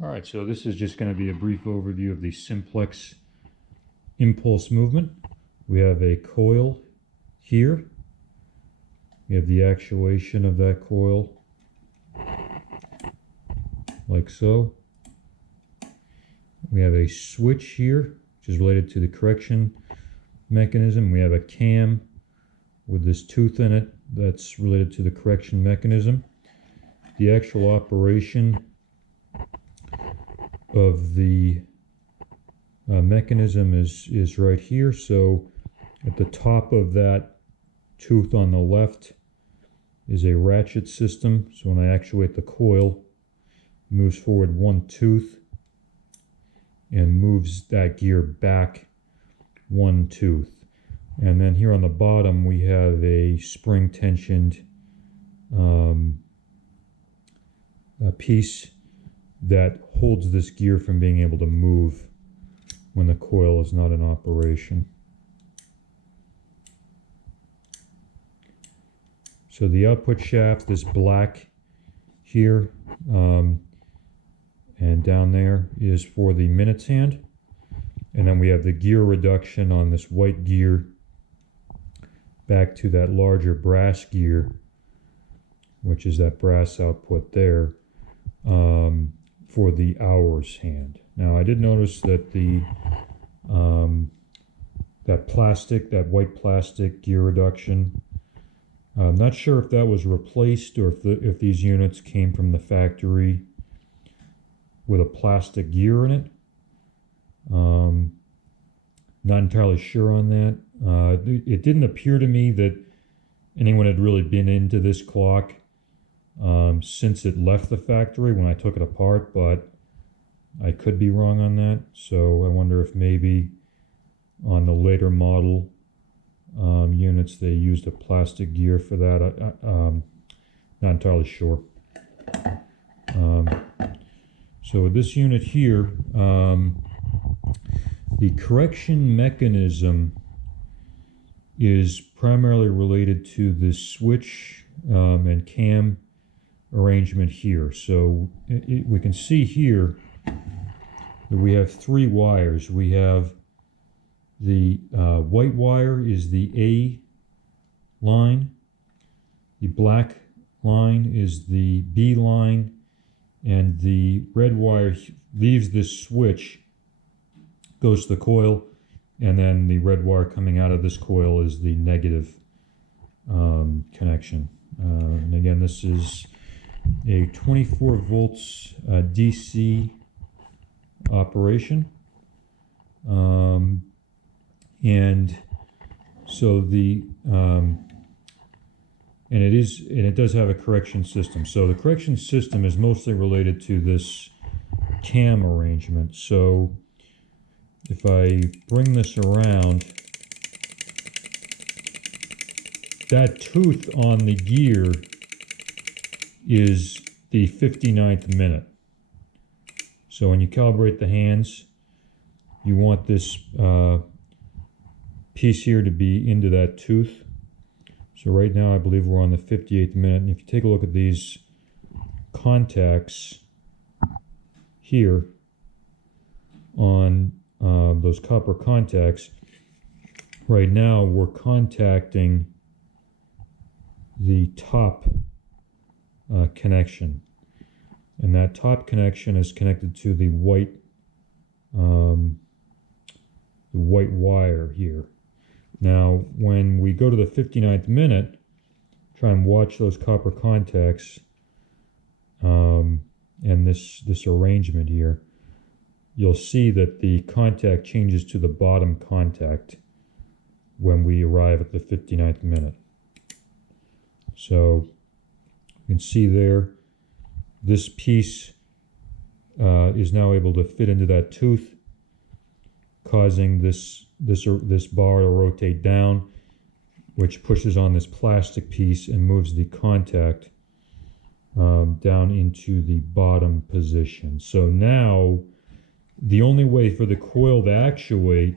Alright, so this is just going to be a brief overview of the Simplex impulse movement. We have a coil here. We have the actuation of that coil, like so. We have a switch here, which is related to the correction mechanism. We have a cam with this tooth in it that's related to the correction mechanism. The actual operation of the mechanism is right here. So at the top of that tooth on the left is a ratchet system. So when I actuate the coil, it moves forward one tooth and moves that gear back one tooth. And then here on the bottom we have a spring tensioned piece that holds this gear from being able to move when the coil is not in operation. So the output shaft, this black here and down there, is for the minutes hand. And then we have the gear reduction on this white gear back to that larger brass gear, which is that brass output there, for the hours hand. Now I did notice that the that white plastic gear reduction, I'm not sure if that was replaced or if these units came from the factory with a plastic gear in it. Not entirely sure on that. It didn't appear to me that anyone had really been into this clock since it left the factory when I took it apart, but I could be wrong on that. So I wonder if maybe on the later model units they used a plastic gear for that. Not entirely sure. So with this unit here, the correction mechanism is primarily related to the switch and cam arrangement here. So we can see here that we have three wires. We have the white wire is the A line, the black line is the B line, and the red wire leaves this switch, goes to the coil, and then the red wire coming out of this coil is the negative connection. And again, this is a 24 volts DC operation, and so the and it does have a correction system. So the correction system is mostly related to this cam arrangement. So if I bring this around, that tooth on the gear is the 59th minute. So when you calibrate the hands, you want this piece here to be into that tooth. So right now I believe we're on the 58th minute. And if you take a look at these contacts here on those copper contacts, right now we're contacting the top connection, and that top connection is connected to the white wire here. Now when we go to the 59th minute, try and watch those copper contacts and this arrangement here, you'll see that the contact changes to the bottom contact when we arrive at the 59th minute. So you can see there, this piece is now able to fit into that tooth, causing this bar to rotate down, which pushes on this plastic piece and moves the contact down into the bottom position. So now the only way for the coil to actuate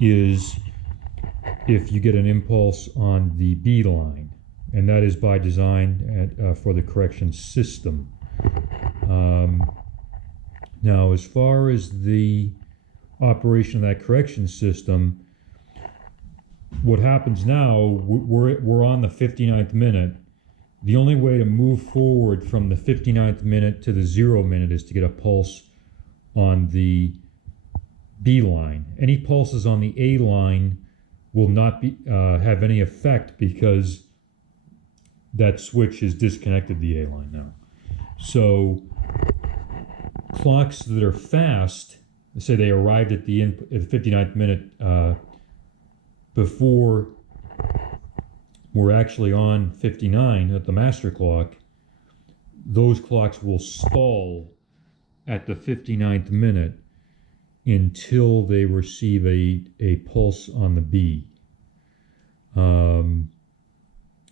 is if you get an impulse on the B line, and that is by design for the correction system. Now, as far as the operation of that correction system, what happens now, we're on the 59th minute. The only way to move forward from the 59th minute to the 0 minute is to get a pulse on the B line. Any pulses on the A line will not have any effect because that switch has disconnected the A line now. So clocks that are fast, say they arrived at the 59th minute before we're actually on 59 at the master clock, those clocks will stall at the 59th minute until they receive a pulse on the B.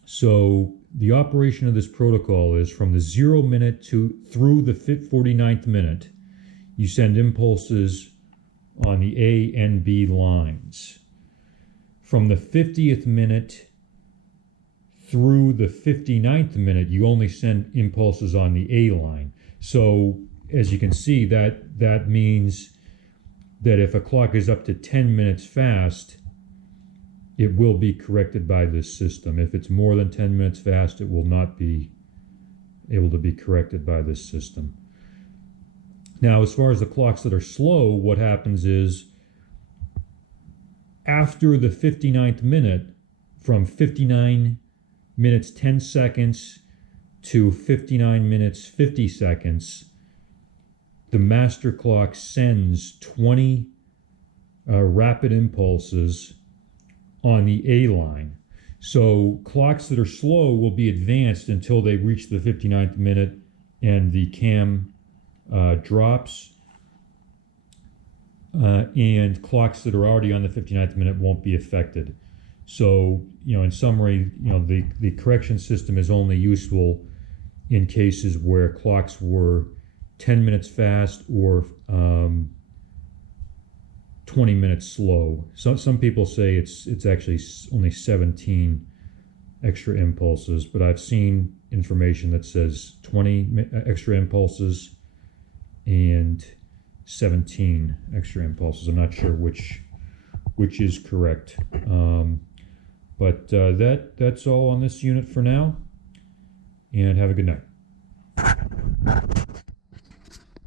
So the operation of this protocol is from the 0 minute through the 49th minute, you send impulses on the A and B lines. From the 50th minute through the 59th minute, you only send impulses on the A line. So as you can see, that means that if a clock is up to 10 minutes fast, it will be corrected by this system. If it's more than 10 minutes fast, it will not be able to be corrected by this system. Now, as far as the clocks that are slow, what happens is after the 59th minute, from 59 minutes 10 seconds to 59 minutes 50 seconds, the master clock sends 20 rapid impulses on the A line. So clocks that are slow will be advanced until they reach the 59th minute and the cam drops. And clocks that are already on the 59th minute won't be affected. So, in summary, the correction system is only useful in cases where clocks were 10 minutes fast or 20 minutes slow. Some people say it's actually only 17 extra impulses, but I've seen information that says 20 extra impulses and 17 extra impulses. I'm not sure which is correct. But that's all on this unit for now, and have a good night.